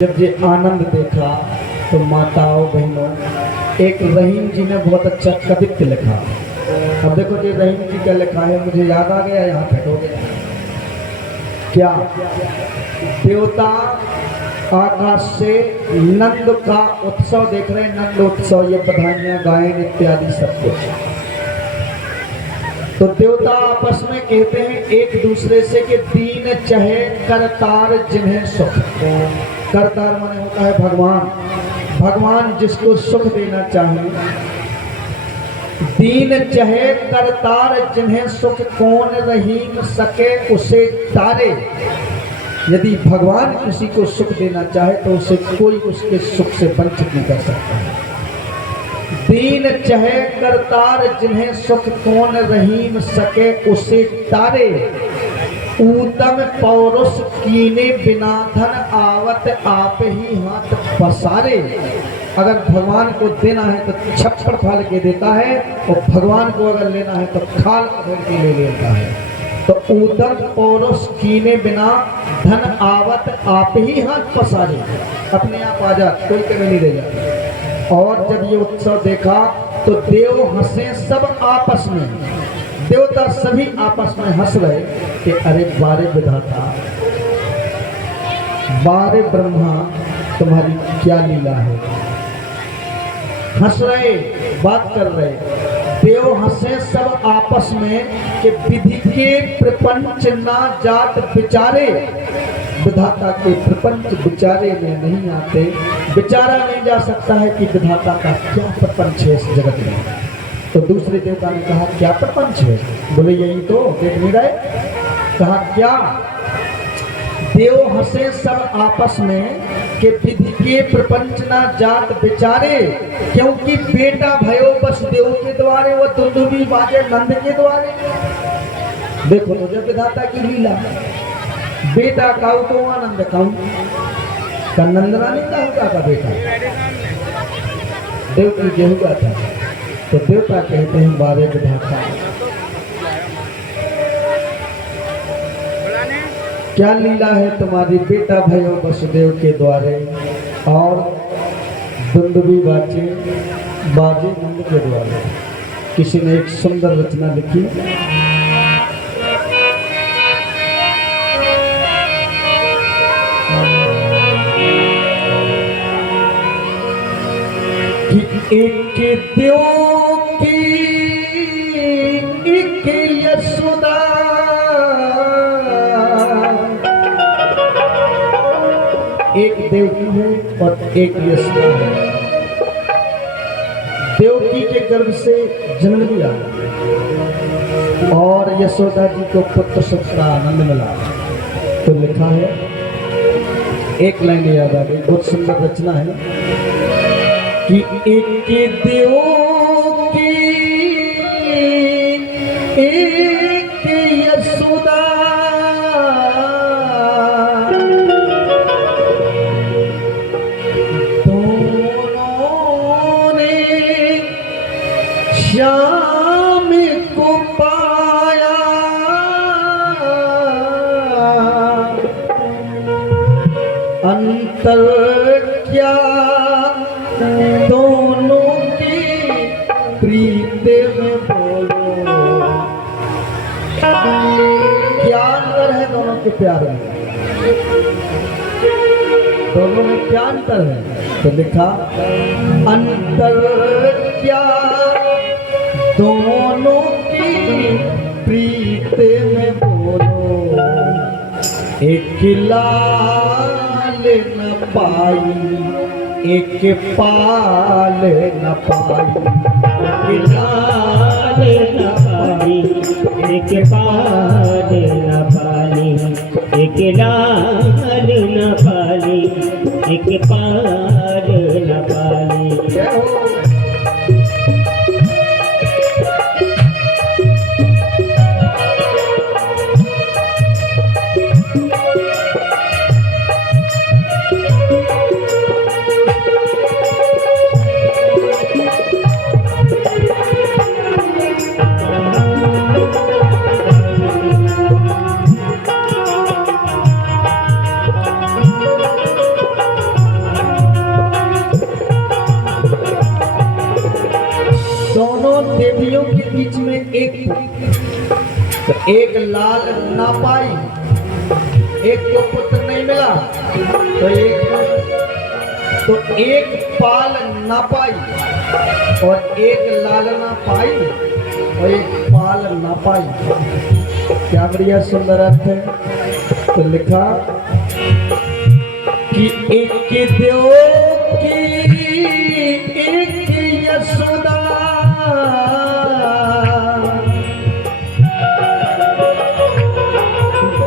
जब ये आनंद देखा तो माताओं बहनों, एक रहीम जी ने बहुत अच्छा कवित्व लिखा। अब देखो जी रहीम जी क्या लिखा है, मुझे याद आ गया, यहाँ बैठोगे क्या। देवता आकाश से नंद का उत्सव देख रहे हैं, नंद उत्सव, ये बधाइयां गायन इत्यादि सब कुछ। तो देवता आपस में कहते हैं एक दूसरे से कि दीन चाहे करतार जिन्हें सुख। करतार माने होता है भगवान, भगवान जिसको सुख देना चाहे। दीन चाहे करतार जिन्हें सुख, कौन रहीम सके उसे तारे। यदि भगवान किसी को सुख देना चाहे तो उसे कोई उसके सुख से वंचित नहीं कर सकता। दीन चाहे करतार जिन्हें सुख, कौन रहीम सके उसे तारे। ऊतम पौरुष कीने बिना धन, आवत आप ही हाथ पसारे। अगर भगवान को देना है तो छप्पड़ फाल के देता है, और भगवान को अगर लेना है तो खाल खोल के ले लेता है। तो ऊतम पौरुष कीने बिना धन, आवत आप ही हाथ पसारे। अपने आप आ जा, कोई कभी नहीं रह जाता। और जब ये उत्सव देखा तो देव हंसे सब आपस में। देवता सभी आपस में हंस रहे कि अरे बारे विधाता, बारे ब्रह्मा, तुम्हारी क्या लीला है। हंस रहे, बात कर रहे। देव हंसे सब आपस में कि विधि के प्रपंच ना जात विचारे। विधाता के प्रपंच विचारे में नहीं आते। विचारा नहीं जा सकता है कि विधाता का क्या प्रपंच है इस जगत में। तो दूसरे देवता ने कहा क्या प्रपंच है। बोले यही तो देख नहीं रहे। कहा क्या। देव हंसे सब आपस में कि विधि के प्रपंच ना जात विचारे, क्योंकि बेटा भयो वसुदेव के द्वारे, वो दुंदुभी बाजे नंद के द्वारे। देखो तो जब विधाता की लीला, बेटा काऊ तो आनंद काऊ का, नंद रानी का बेटा देव की गेहुआ था। तो देवता कहते हैं बारे विधाता, क्या लीला है तुम्हारी। बेटा भयो वसुदेव के द्वारे और दुंदुभी बाजे नंद के द्वारे। किसी ने एक सुंदर रचना लिखी, एक देव की एक यशोदा, एक देवकी है और एक यशोदा है। देवकी के गर्भ से जन्म लिया और यशोदा जी को पुत्र सुख का आनंद मिला। तो लिखा है, एक लाइन याद आ गई, बहुत सुंदर रचना है कि एक देव की एक यशोदा, दोनों ने श्याम को पाया। अंतर क्या दोनों की प्रीत में बोलो। क्या अंतर है दोनों के प्यार में, दोनों में क्या अंतर है। तो लिखा, अंतर क्या दोनों की प्रीत में बोलो। एक लाल न पाई एक पाल न पाई, एक लाल न पाई एक पाल न पाली, एक लाल न पाली एक पाल न पाली। एक पुत्र, तो एक लाल ना पाई, एक को पुत्र नहीं मिला तो एक पाल ना पाई और एक लाल ना पाई और एक पाल ना पाई। क्या बढ़िया सुंदर अर्थ है। तो लिखा कि एक देव की एक यशोदा,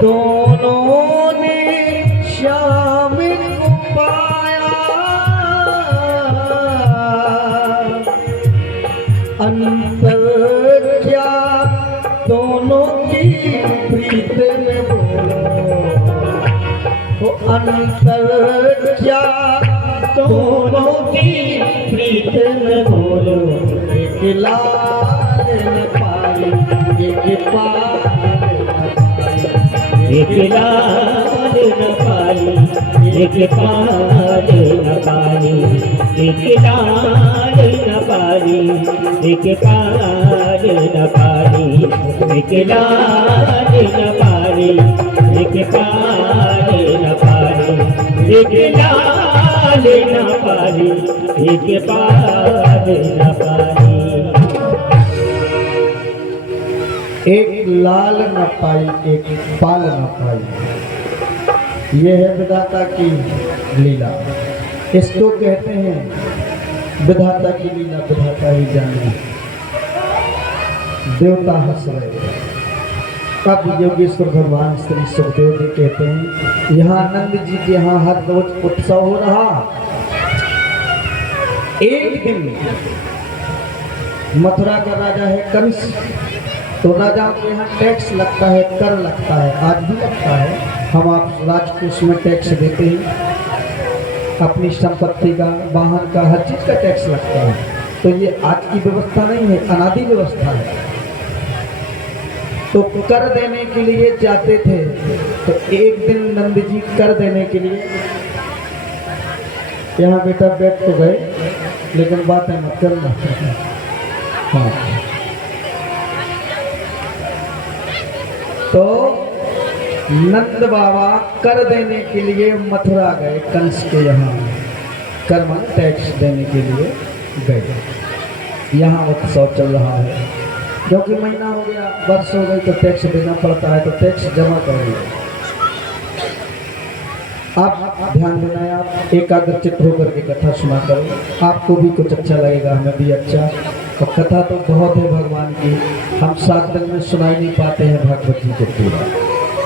दोनों ने श्याम को पाया, अंतर क्या दोनों की प्रीत में बोलो, वो अंतर क्या दोनों की प्रीत में बोलो। एक लाल न पाई एक पाल, एक लाल न पाली एक पाल न पाली, एक लाल न पाली एक पाल न पाली, एक लाल न पाली एक पाल न पाली, एक लाल न पाली एक पाल न पाली। एक लाल न पाई एक पाल न पाई, यह है विधाता की लीला। इसको कहते हैं विधाता की लीला विधाता ही जाने। देवता हंस रहे। अब योगेश्वर भगवान श्री सुखदेव जी कहते हैं यहाँ नंद जी के यहाँ हर रोज उत्सव हो रहा। एक दिन मथुरा का राजा है कंस, तो राजाओं के यहाँ टैक्स लगता है, कर लगता है, आज भी लगता है। हम आप राजकोष में टैक्स देते हैं, अपनी संपत्ति का, वाहन का, हर चीज का टैक्स लगता है। तो ये आज की व्यवस्था नहीं है, अनादि व्यवस्था है। तो कर देने के लिए जाते थे। तो एक दिन नंद जी कर देने के लिए, यहाँ बेटा बैठ तो गए लेकिन बातें मत करना। हाँ, तो नंद बाबा कर देने के लिए मथुरा गए कंस के यहाँ, कर्म टैक्स देने के लिए गए। यहाँ उत्सव चल रहा है, क्योंकि महीना हो गया, वर्ष हो गई, तो टैक्स देना पड़ता है, तो टैक्स जमा करेंगे। आप ध्यान देना है, आप एकाग्रचित होकर के कथा सुना करो, आपको भी कुछ अच्छा लगेगा, हमें भी अच्छा। और कथा तो बहुत है भगवान की, हम 7 दिन में सुनाई नहीं पाते हैं भागवत जी को पूरा।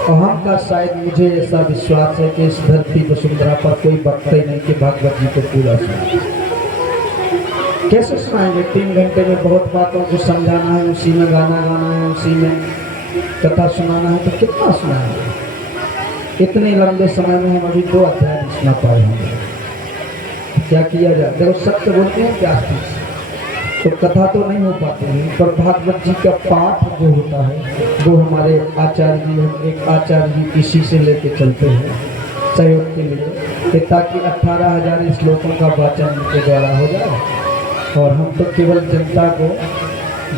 और हम का शायद मुझे ऐसा विश्वास है कि इस धरती वसुंधरा पर कोई भक्त ही नहीं कि भागवत जी को पूरा सुना। कैसे सुनाएंगे? 3 घंटे में बहुत बातों को समझाना है, उसी में गाना गाना है, उसी में कथा सुनाना है, तो कितना सुनाएंगे? इतने लंबे समय में हम अभी 2 अध्याय नहीं सुना पाए हैं। क्या किया जाए? देखो सत्य बोलते हैं क्या, तो कथा तो नहीं हो पाती है, पर भागवत जी का पाठ जो होता है वो हमारे आचार्य जी, हम एक आचार्य जी किसी से लेके चलते हैं सहयोग के लिए, ताकि 18,000 श्लोकों का वाचन उनके द्वारा हो जाए। और हम तो केवल जनता को,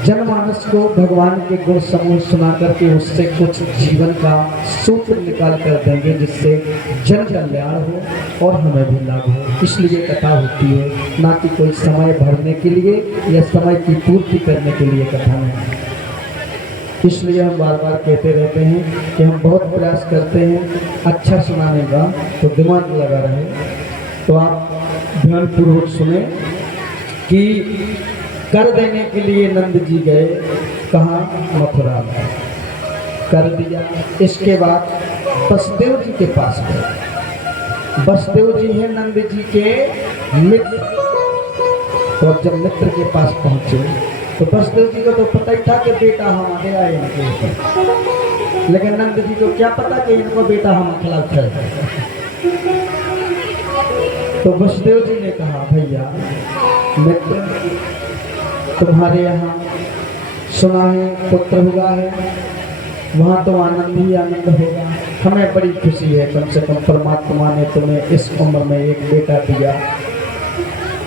जनमानस को भगवान के गुण समूह सुना करके उससे कुछ जीवन का सूत्र निकाल कर देंगे, जिससे जन कल्याण हो और हमें भी लाभ हो। इसलिए कथा होती है, ना कि कोई समय भरने के लिए या समय की पूर्ति करने के लिए कथा नहीं। इसलिए हम बार बार कहते रहते हैं कि हम बहुत प्रयास करते हैं अच्छा सुनाने का, तो दिमाग लगा रहे। तो आप ध्यानपूर्वक सुने कि कर देने के लिए नंद जी गए कहाँ? मथुरा में। कर दिया। इसके बाद वसुदेव जी के पास गए। वसुदेव जी हैं नंद जी के मित्र। तो जब मित्र के पास पहुंचे तो वसुदेव जी को तो पता ही था कि बेटा हमारे आए इनके ऊपर, लेकिन नंद जी को क्या पता कि इनको बेटा हम खिलाफ है। तो वसुदेव जी ने कहा, भैया मित्र, तुम्हारे यहाँ सुना है पुत्र हुआ है, वहाँ तो आनंद ही आनंद होगा। हमें बड़ी खुशी है, कम से कम परमात्मा ने तुम्हें इस उम्र में एक बेटा दिया।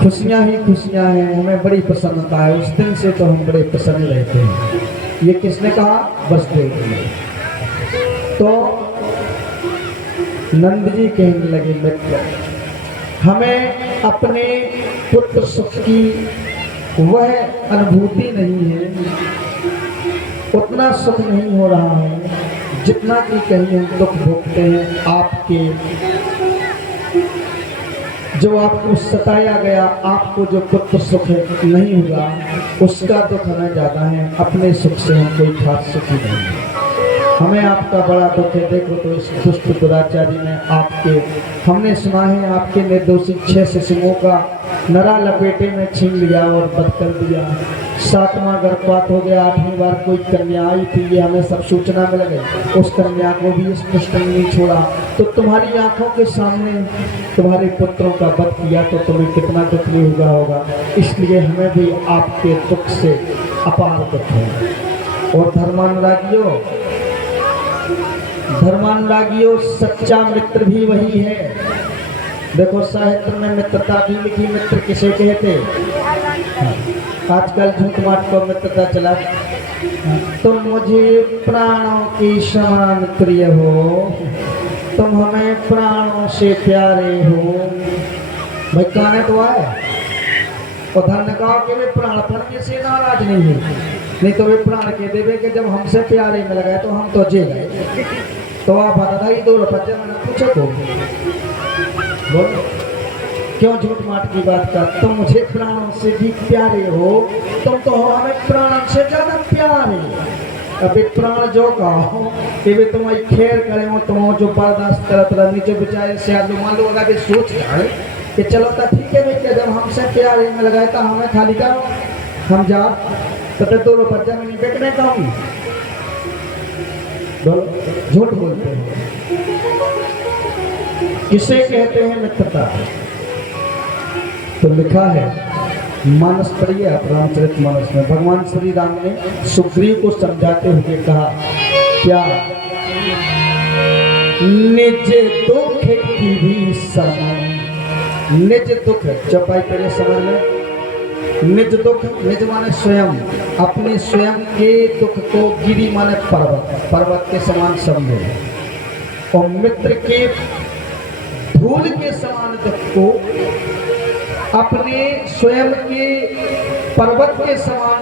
खुशियाँ ही खुशियाँ हैं, हमें बड़ी प्रसन्नता है। उस दिन से तो हम बड़े प्रसन्न रहते हैं। ये किसने कहा? वसुदेव ने। तो नंद जी कहने लगे मित्र, हमें अपने पुत्र सुख की वह अनुभूति नहीं है, उतना सुख नहीं हो रहा है जितना कि कहीं हम दुख भोगते हैं आपके, जो आपको सताया गया, आपको जो पुत्र सुख नहीं हुआ उसका दुख हमें ज़्यादा है, अपने सुख से हम कोई खास सुखी नहीं है। हमें आपका बड़ा दुख है। देखो तो इस दुष्ट दुराचारी ने आपके, हमने सुना है आपके निर्दोषी 6 शिशुओं का नरा लपेटे में छीन लिया और बद कर दिया। 7वां गर्भपात हो गया, 8वीं बार कोई कन्या आई थी, ये हमें सब सूचना मिल गई। उस कन्या को भी इस दुष्ट ने नहीं छोड़ा। तो तुम्हारी आंखों के सामने तुम्हारे पुत्रों का वध किया तो तुम्हें कितना दुख नहीं हुआ होगा। इसलिए हमें भी आपके दुख से अपार दुख है। और धर्मानुरागियों, सच्चा मित्र भी वही है। देखो साहित्य में मित्रता भी लिखी, मित्र किसे कहते? आजकल झूठ माट को मित्रता चला। तुम मुझे प्राणों की समान प्रिय हो, तुम हमें प्राणों से प्यारे हो। भाई कहने तो आए और धन कहा कि वे प्राणपण के से नाराज नहीं है, नहीं तो वे प्राण के देवे कि जब हमसे प्यारे में लगाए तो हम तो जे गए। तो आप बता ही 2 रुपये मैंने पूछे को बोलो क्यों झूठ माट की बात कर? तुम मुझे प्राणों से भी प्यारे हो, तुम तो हो हमें प्राणों से ज्यादा प्यारे। अभी प्राण जो कहो कि वे तुम्हारी खेर करे हो, तुम जो बर्दाश्त करत रह नीचे बेचारे से आज मान लो अगर सोच जाए कि चलो तो ठीक है भाई, जब हमसे प्यारे में लगाए तो हमें खाली करो, हम जा तो 2 रुपये में नहीं बेचने का हूँ। झूठ बोलते हैं। किसे कहते हैं मित्रता? तो लिखा है मानस पढ़िए रामचरित मानस में, भगवान श्री राम ने सुग्रीव को समझाते हुए कहा क्या? निज दुख की भी समान, निज दुख चौपाई पहले समझ लें। निज दुख, निज माने स्वयं, अपने स्वयं के दुख को गिरी माने पर्वत, पर्वत के समान समझो। और मित्र के धूल के समान दुख को अपने स्वयं के पर्वत के समान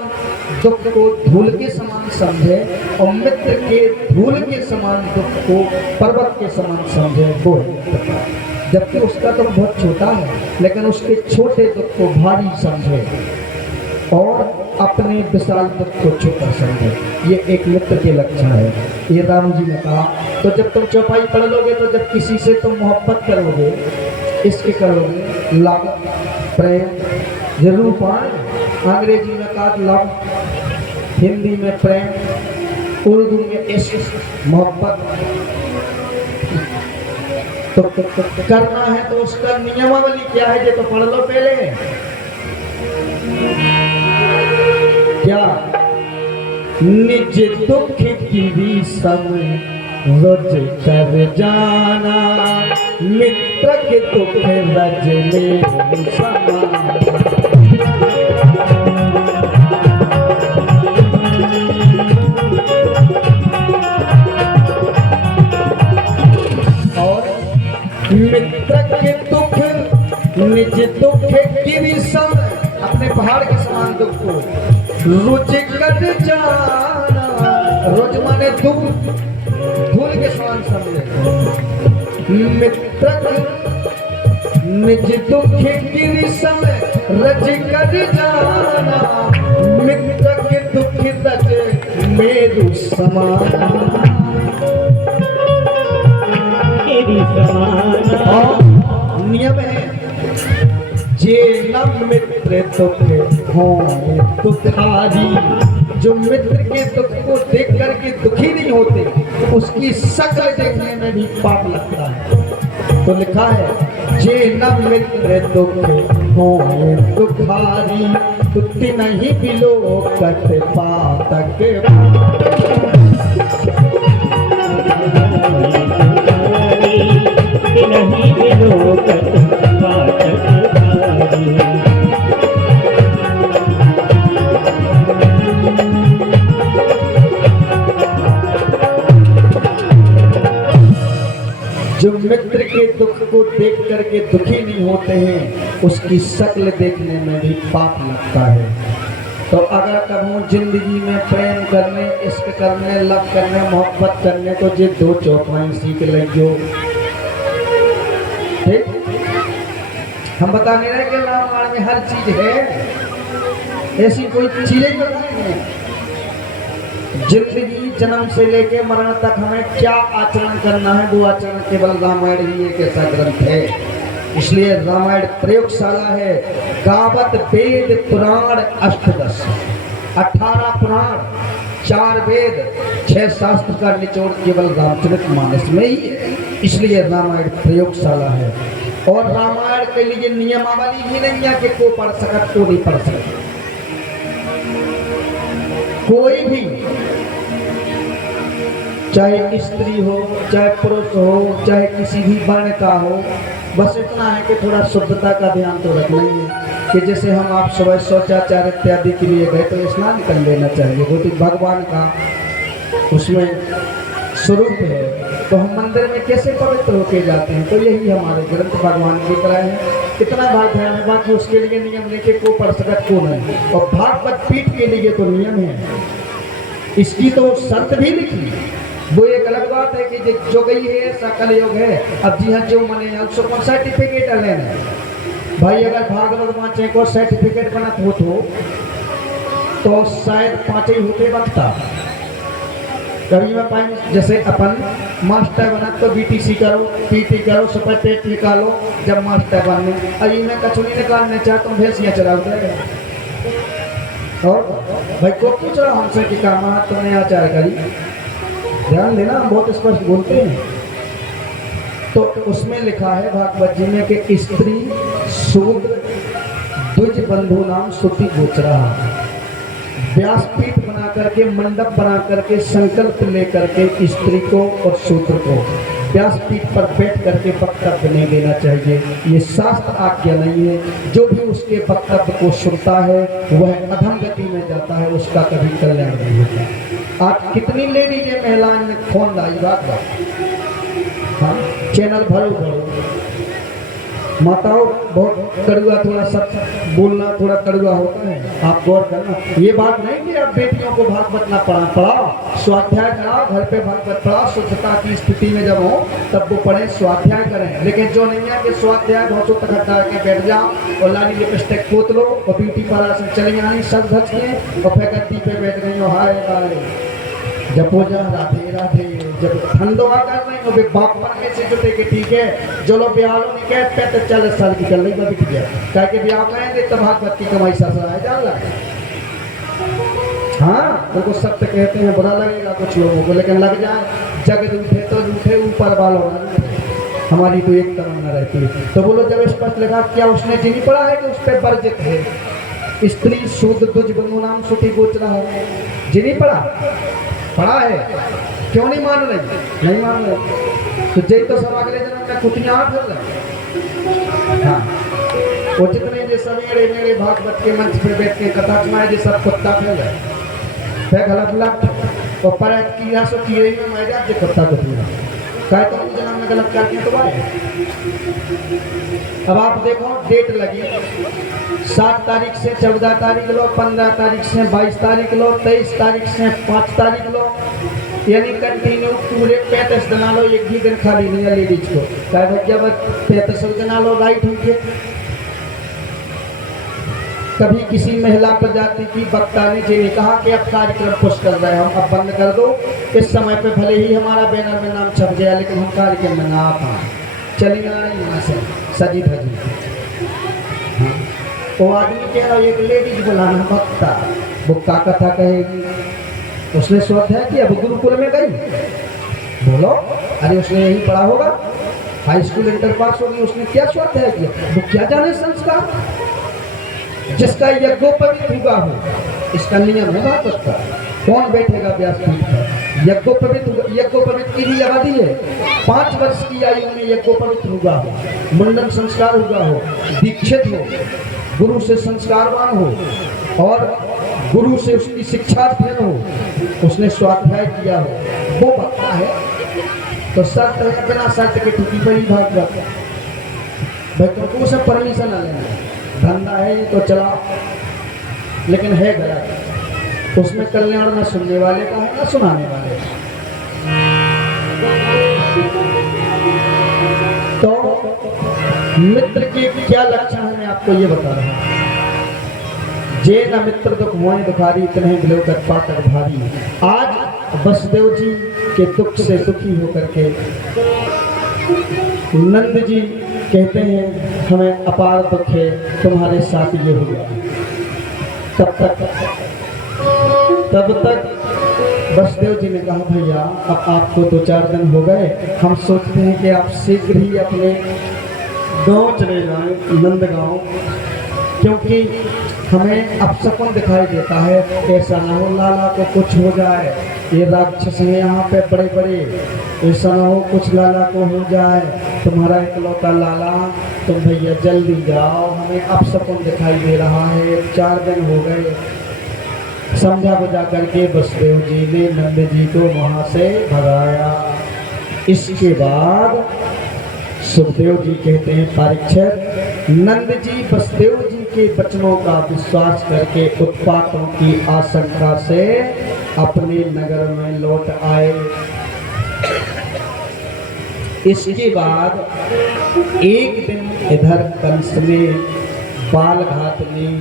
दुख को धूल के समान समझे, और मित्र के धूल के समान दुख को पर्वत के समान समझे। वो जबकि उसका दुख बहुत छोटा है, लेकिन उसके छोटे दुख को भारी समझे और अपने विशाल दुख को छोटा समझे। ये एक मित्र के लक्षण है, ये राम जी ने कहा। तो जब तुम चौपाई पढ़ लोगे तो जब किसी से तुम मोहब्बत करोगे, इसके करोगे लव, प्रेम जरूर पाए। अंग्रेजी में कहा लव, हिंदी में प्रेम, उर्दू में इश्क, मोहब्बत। तो करना है तो उसका नियमावली क्या है ये तो पढ़ लो पहले। क्या? निज दुख की भी समय रोज कर जाना, मित्र के दुख रज ले समा। मित्र के दुख निज दुख की सम, अपने पहाड़ के समान दुख को रोज कर जाना। रोज माने दुख, धूल के समान समझे। मित्र निज दुख की सम रज कर जाना, मित्र के दुख रज मेरु समान। नियम है जे न मित्र दुख हो दुखारी। जो मित्र के दुख को देख करके दुखी नहीं होते तो उसकी शक्ल देखने में भी पाप लगता है। तो लिखा है जे न मित्र दुख हो दुखारी, तुति नहीं बिलो कट पातक। नहीं विलोकत पातक भारी। देख करके दुखी नहीं होते हैं, उसकी शक्ल देखने में भी पाप लगता है। तो अगर कभी जिंदगी में प्रेम करने, इश्क करने, लव करने, मोहब्बत करने को जो दो चौपाई सीख लियो। ठीक, हम बता नहीं रहे कि रामायण में हर चीज है, ऐसी कोई चीज ही बताई नहीं। जिंदगी जन्म से लेके मरण तक हमें क्या आचरण करना है, वो आचरण केवल रामायण ही एक ऐसा ग्रंथ है। इसलिए रामायण प्रयोगशाला है। गावत वेद पुराण अष्टदश, 18 पुराण, 4 वेद, 6 शास्त्र का निचोड़ केवल रामचरितमानस में ही है। इसलिए रामायण प्रयोगशाला है। और रामायण के लिए नियमावली भी नहीं है कि को पढ़ सकता, को नहीं पढ़ सकता। कोई भी, चाहे स्त्री हो, चाहे पुरुष हो, चाहे किसी भी वर्ण का हो, बस इतना है कि थोड़ा शुद्धता का ध्यान तो रखना ही है। कि जैसे हम आप सुबह शौचाचार इत्यादि के लिए गए तो स्नान कर लेना चाहिए, वो तो भगवान का उसमें स्वरूप है। तो हम मंदिर में कैसे पवित्र होके जाते हैं, तो यही हमारे ग्रंथ भगवान की तरह है। इतना भाग ध्यान है, बाकी उसके लिए नियम लेके को पढ़ सकत को नहीं। और भागवत पीठ के लिए तो नियम है, इसकी तो शर्त भी लिखी। वो एक अलग बात है कि जो गई है सकल योग है। अब जी हाँ, जो मने उसको कौन सर्टिफिकेट लेना भाई। अगर भागवत वाचे को सर्टिफिकेट बनत हो तो शायद 5 ही होते बनता। कभी मैं पाई जैसे अपन मास्टर बना तो बीटीसी करो, पीटी करो, सुपर टेट निकालो। जब मास्टर बनने अभी मैं कचौड़ी निकालने चाहता हूँ, भैंसियाँ चलाते हैं। और भाई को पूछ रहा हमसे कि काम तुमने आचार करी, ध्यान देना, हम बहुत स्पष्ट बोलते हैं। तो उसमें लिखा है भागवत जी में कि स्त्री शूद्र द्विज बंधु नाम श्रुति गोचरा। व्यासपीठ बना करके, मंडप बना करके, संकल्प लेकर के स्त्री को और शूद्र को व्यासपीठ पर बैठ करके वक्तव्य नहीं देना चाहिए। ये शास्त्र आज्ञा नहीं है। जो भी उसके वक्तव्य को सुनता है वह अधम गति में जाता है, उसका कभी कल्याण नहीं होता। आज कितनी लेडीज है महिलाएं ने फोन लाई बात, हाँ चैनल भरो भरो। माताओं बहुत कड़ुआ, थोड़ा सच बोलना थोड़ा कड़ुआ होता है, आप गौर करना। ये बात नहीं कि आप बेटियों को भागवत ना पढ़ा, स्वाध्याय करा, घर पे भागवत पढ़ा। स्वच्छता की स्थिति में जब हो तब वो पढ़े, स्वाध्याय करें। लेकिन जो नहीं है कि स्वाध्याय बहुत तक हटा के बैठ जाओ और लाली लिपस्टिक पोत लो और ब्यूटी पार्लर से चली आनी सब धच के और फिर गद्दी पे बैठ गई हो, हाय हाय जब हो जा राधे राधे। जब ठंडो आकर नहीं हो बापन में से जुटे के ठीक है, जो लोग ब्याह लो नहीं कहते तो 40 साल की कर ली बिक गया। कह के ब्याह करेंगे तब भागवत की कमाई ससुरा है, जान लगे। हाँ उनको सत्य कहते हैं, बुरा लगेगा कुछ लोगों को, लेकिन लग जाए जग रूठे तो रूठे, ऊपर वालों ना रूठे। हमारी तो एक तमन्ना रहती है। तो बोलो जब स्पष्ट लगा, क्या उसने जी नहीं पढ़ा है कि उस पर वर्जित है? स्त्री शूद्र द्विज बंधु नाम श्रुति गोचरा है, जी नहीं पढ़ा? पढ़ा है, क्यों नहीं मान रहे? नहीं मान रहे तो जय तो सब अगले जन्म में कुतियाँ कर रहे। हाँ, वो जितने जो सवेरे मेरे भागवत के मंच पर बैठ के कथा सुनाए, जो सब कुत्ता फैल रहे, फिर गलत लग और पर किया सो कीड़े में मर जाते कुत्ता को पीना कहे तो जन्म में गलत करते हैं तो भाई। अब आप देखो डेट लगी 7 तारीख से 14 तारीख लो, 15 तारीख से 22 तारीख लो, 23 तारीख से 5 तारीख लो, यानी कंटिन्यू पूरे 35 दिन लो, एक भी दिन खाली नहीं है लेडीज को। कहे जब 35 दिन लो राइट होंगे। कभी किसी महिला प्रजाति की वक्ता ने जिन्हें कहा कि अब कार्यक्रम पुश कर रहे हैं, हम अब बंद कर दो। इस समय पे भले ही हमारा बैनर में नाम छप गया, लेकिन हम कार्यक्रम में ना आ पाए, चली ना रही यहाँ से सजी धजी। वो आदमी कह रहा एक लेडीज बुलाना वक्ता, वो क्या कथा कहेगी? उसने स्वाध्याय किया, वो गुरुकुल में गई, बोलो अरे उसने यही पढ़ा होगा, हाई स्कूल इंटर पास होगी, उसने क्या स्वाध्याय किया? वो क्या जाने संस्कार? जिसका यज्ञोपवीत हुआ हो, इसका नियम है भागवत का। कौन बैठेगा व्यासपीठ पर? यज्ञोपवीत की भी अवधि है, 5 वर्ष की आयु में यज्ञोपवीत हुआ हो, मुंडन संस्कार हुआ हो, दीक्षित हो, गुरु से संस्कारवान हो और गुरु से उसकी शिक्षा अध्ययन हो, उसने स्वाध्याय किया हो, वो वक्ता है। तो शर्त है, बिना शर्त के टूटी पड़ी भागवत। भाई तुमको उसे परमिशन ना लेना है, धंधा है ये तो चलाओ, लेकिन है गलत। उसमें कल्याण न सुनने वाले का है न सुनाने वाले का। तो मित्र के क्या लक्षण है मैं आपको ये बता रहा हूं। जे न मित्र दुख मोहि दुखारी, इतने बिलो कर पाकर भारी। आज वसुदेव जी के दुख से दुखी होकर के नंद जी कहते हैं हमें अपार दुख है, तुम्हारे साथ ये हुआ। तब तक वसुदेव जी ने कहा भैया अब आपको 2-4 दिन हो गए, हम सोचते हैं कि आप शीघ्र ही अपने गांव चले जाएं, नंदगांव, क्योंकि हमें अपशकुन दिखाई देता है। ऐसा ना हो लाला को कुछ हो जाए, ये राक्षस हैं यहाँ पे बड़े बड़े, ऐसा ना हो कुछ लाला को हो जाए, तुम्हारा इकलौता लाला, तुम भैया जल्दी जाओ, हमें अपशकुन दिखाई दे रहा है, 4 दिन हो गए। समझा बुझा करके वसुदेव जी ने नंद जी को वहाँ से भगाया। इसके बाद सुखदेव जी कहते हैं परीक्षित, नंद जी वसुदेव जी के वचनों का विश्वास करके उत्पातों की आशंका से अपने नगर में लौट आए। इसके बाद एक दिन इधर कंस ने बालघाट में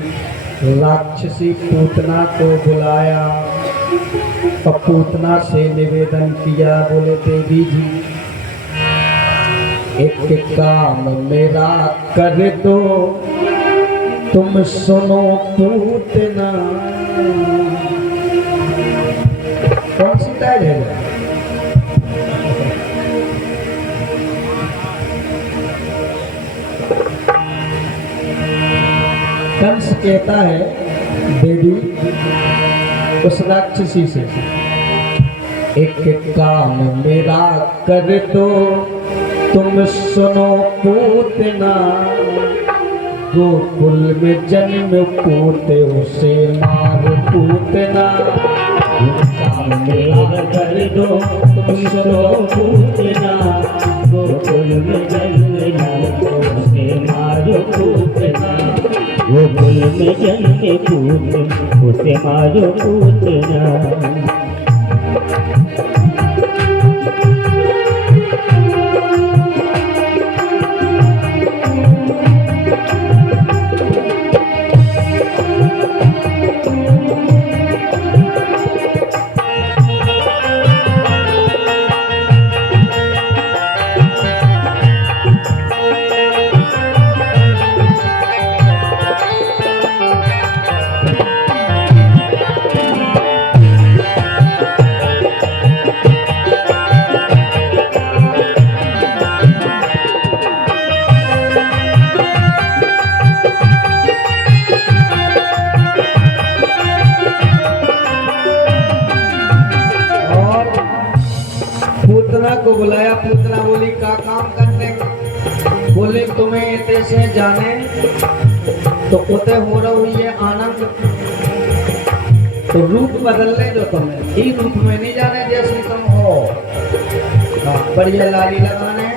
राक्षसी पूतना को बुलाया और पूतना से निवेदन किया, बोले देवी जी एक काम मेरा कर दो, तुम सुनो पूतना। कौन सी टाइल है? कंस कहता है देवी उस राक्षसी से, एक काम मेरा कर दो, तुम सुनो पूतना, गोकुल में जन्म पूते उसे मार पूतना। काम मेरा कर दो, तुम सुनो पूतना, गोकुल में जन्म उसे मारो पूतना, गोकुल में जन्म पूत उसे मारो पूतना। पूतना को बुलाया। पूतना बोली का काम करने, बोले तुम्हें इतने से जाने तो उते हो रहा हुई है आनंद, तो रूप बदलने जो तुम्हें, ई रूप में नहीं जाने जैसे तुम हो। बढ़िया लाली लगाने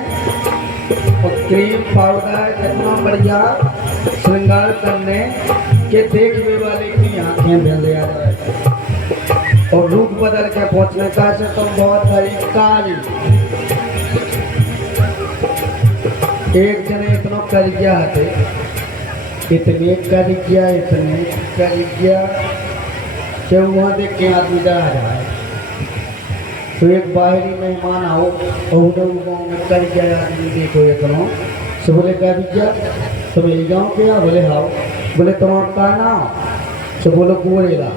और क्रीम पाउडर इतना बढ़िया श्रृंगार करने के देखने वाले की आंखें बंद आ जाए, और रूप बदल के पहुंचने का से तुम बहुत सारी काली। एक जने इतना कर गया थे, इतने कर गया कि वहाँ देख के आदमी डरा जाए। तो एक बाहरी मेहमान आओ और गाँव में कर गया आदमी, देखो इतना से बोले कर गया तो मेरी गाँव के आ, बोले हाँ, बोले तुम्हारा नाम, तो बोलो गोरेला।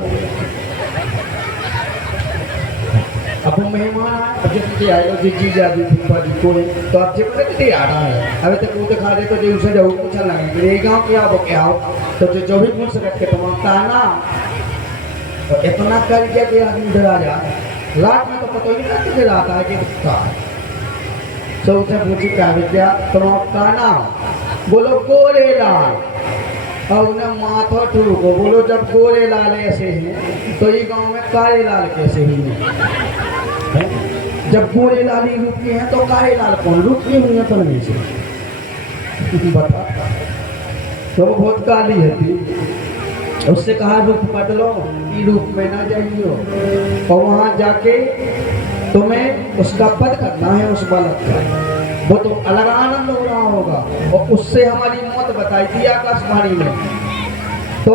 अब वो मेहमान आए, अब जैसे आएगा जी जाती फूफा जी को, तो आप जब बोले आ रहा है, अभी तक वो दिखा दे तो जो उसे जाओ पूछा लगे मेरे गाँव के आओ क्या आओ, तो जो भी पूछ सकते तुम्हारा ना, तो इतना कर दिया कि आदमी डरा जाए। रात में तो पता ही नहीं लगता कि रात आए कि क्या है। तो उसे पूछी क्या विद्या तुम्हारा नाम, बोलो गोरेलाल, और उन्हें माथा ठूको, बोलो जब गोरेलाल ऐसे हैं तो ये गांव में काले लाल कैसे हुई है? जब गोरेलाल ही रूप की हैं तो काले लाल कौन रूप की हुई है? तो नहीं से बता, तो वो बहुत काली है। उससे कहा रूप बदलो, ई रूप में ना जाइयो, और वहां जाके तुम्हें उसका पद करना है उस बालक का। वो तो अलग आनंद हो रहा होगा, और उससे हमारी मौत बताई थी आकाशवाणी में, तो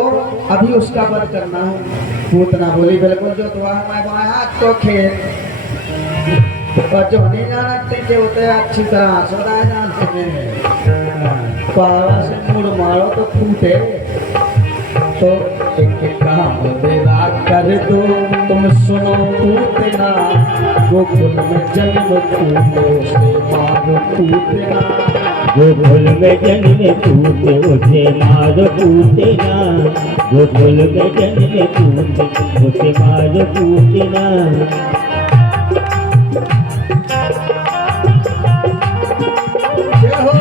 अभी उसका वध करना है। पूतना बोली बिल्कुल जो तो मैं हाथ तो खेल, और जो नहीं जानते के होते अच्छी तरह सदा जानते हैं, पारा से मुड़ मारो तो फूटे। तो एक काम मेरा कर दो तुम सुनो पूतना, गोकुल में जन्म पूते उसे मारो पूतना, गोकुल में जन्म पूते उसे मारो पूतना, गोकुल में जन्म पूते उसे मारो पूतना। जय हो।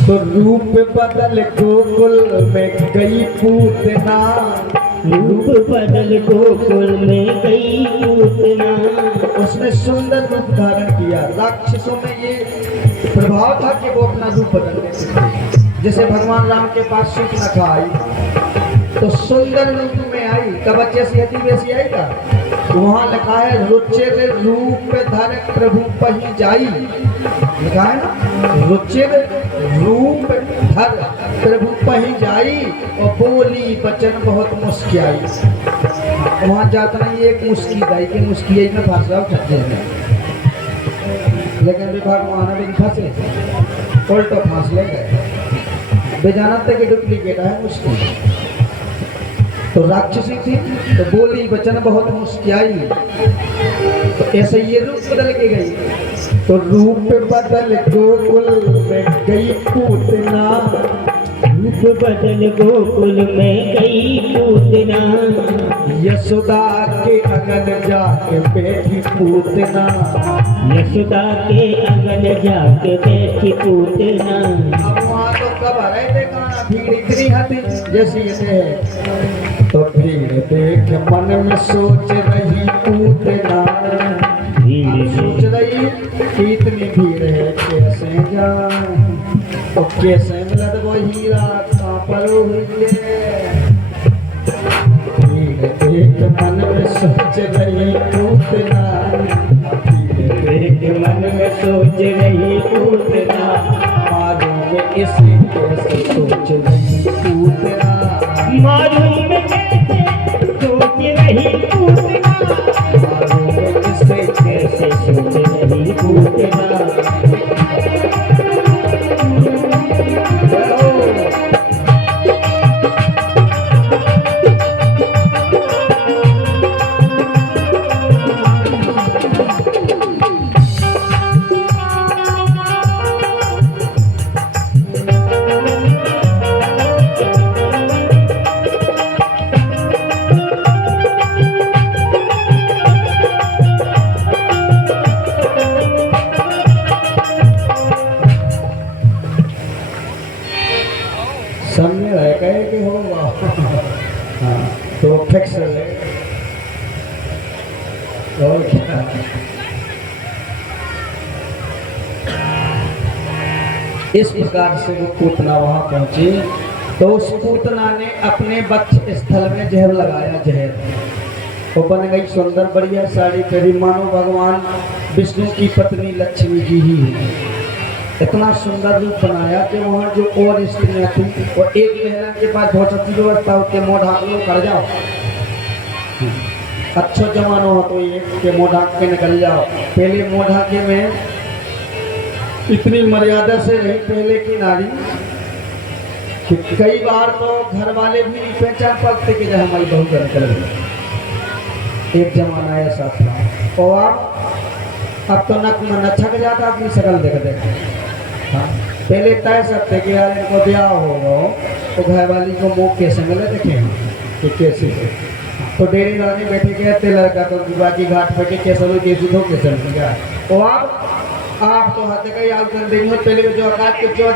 तो रूप बदल गोकुल में गई पूतना, रूप बदल गोकुल में गई पूतना, उसने सुंदर रूप धारण किया। राक्षसों में ये प्रभाव था कि वो अपना रूप बदल लेते थे। जैसे भगवान राम के पास सूर्पनखा आई तो सुंदर रूप में आई, तब जैसी हती वैसी आई था। वहां लिखा है रुचिर रूप धर प्रभु पही जाई, लिखा है ना, रुचिर रूप धर प्रभु पही जाई, और बोली बचन बहुत मुस्कियाई। वहां जाता नहीं एक मुस्की दाई के मुस्की में फंस रहा छज्जे में, लेकिन विभाग वहां भी फंसे उल्टो फांस ले गए, बेजानते के डुप्लीकेट है मुस्की। तो राक्षसी थी तो बोली बचन बहुत मुस्कियाई, तो ऐसे ये रूप बदल के गई। तो रूप बदल गोकुल में गई पूतना, रूप बदल गोकुल में गई पूतना, यशोदा के अंगन जाके बैठी पूतना, यशोदा के अंगन जाके बैठी पूतना। अब वहाँ तो कब आ रहे थे गाना, भीड़ इतनी हती जैसी ये है। तो भीड़ देख मन में सोच रही पूतना, सोच रही कि इतनी भीड़ है कैसे जाए, तो कैसे मिलत वो हीरा कहाँ पर हुई है। भीड़ देख मन में सोच रही पूतना, देख मन में सोच रही पूतना, मालूम इसी कैसे सोच रही पूतना, मालूम कैसे सोच रही पूतना, मालूम इसे कैसे सोच रही पूतना। सामने रह गए कि होगा। हाँ, तो फिक्स है और क्या। इस प्रकार से वो पूतना वहां पहुंची, तो उस पूतना ने अपने वक्ष स्थल में जहर लगाया, जहर वो बन गई सुंदर बढ़िया साड़ी पहनी, मानो भगवान विष्णु की पत्नी लक्ष्मी जी ही है। इतना सुंदर रूप बनाया कि वहाँ जो और स्त्रियाँ थी, और एक महिला के पास बहुत अच्छी व्यवस्था होती है, मुँह ढाक लो कर जाओ, अच्छा जमाना हो तो ये कि मुँह ढाक के निकल जाओ। पहले मुँह ढाके में इतनी मर्यादा से रही पहले की नारी कि कई बार तो घर वाले भी नहीं पहचान पाते कि जब हमारी बहू का निकल गई। एक जमाना ऐसा था। और अब तो नक में न छक जाता आदमी शकल देख देख। हाँ, पहले तय सब थे कि यार इनको ब्याह हो तो घर वाली को मुँह कैसे मिले देखे हैं कि कैसे है। तो डेरी रानी बैठे कहते लड़का तो बाकी घाट पे के कैसे लो कैसे धो कैसे मिल गया। और आप तो हाथ का याद कर देंगे पहले जो आकाश के जो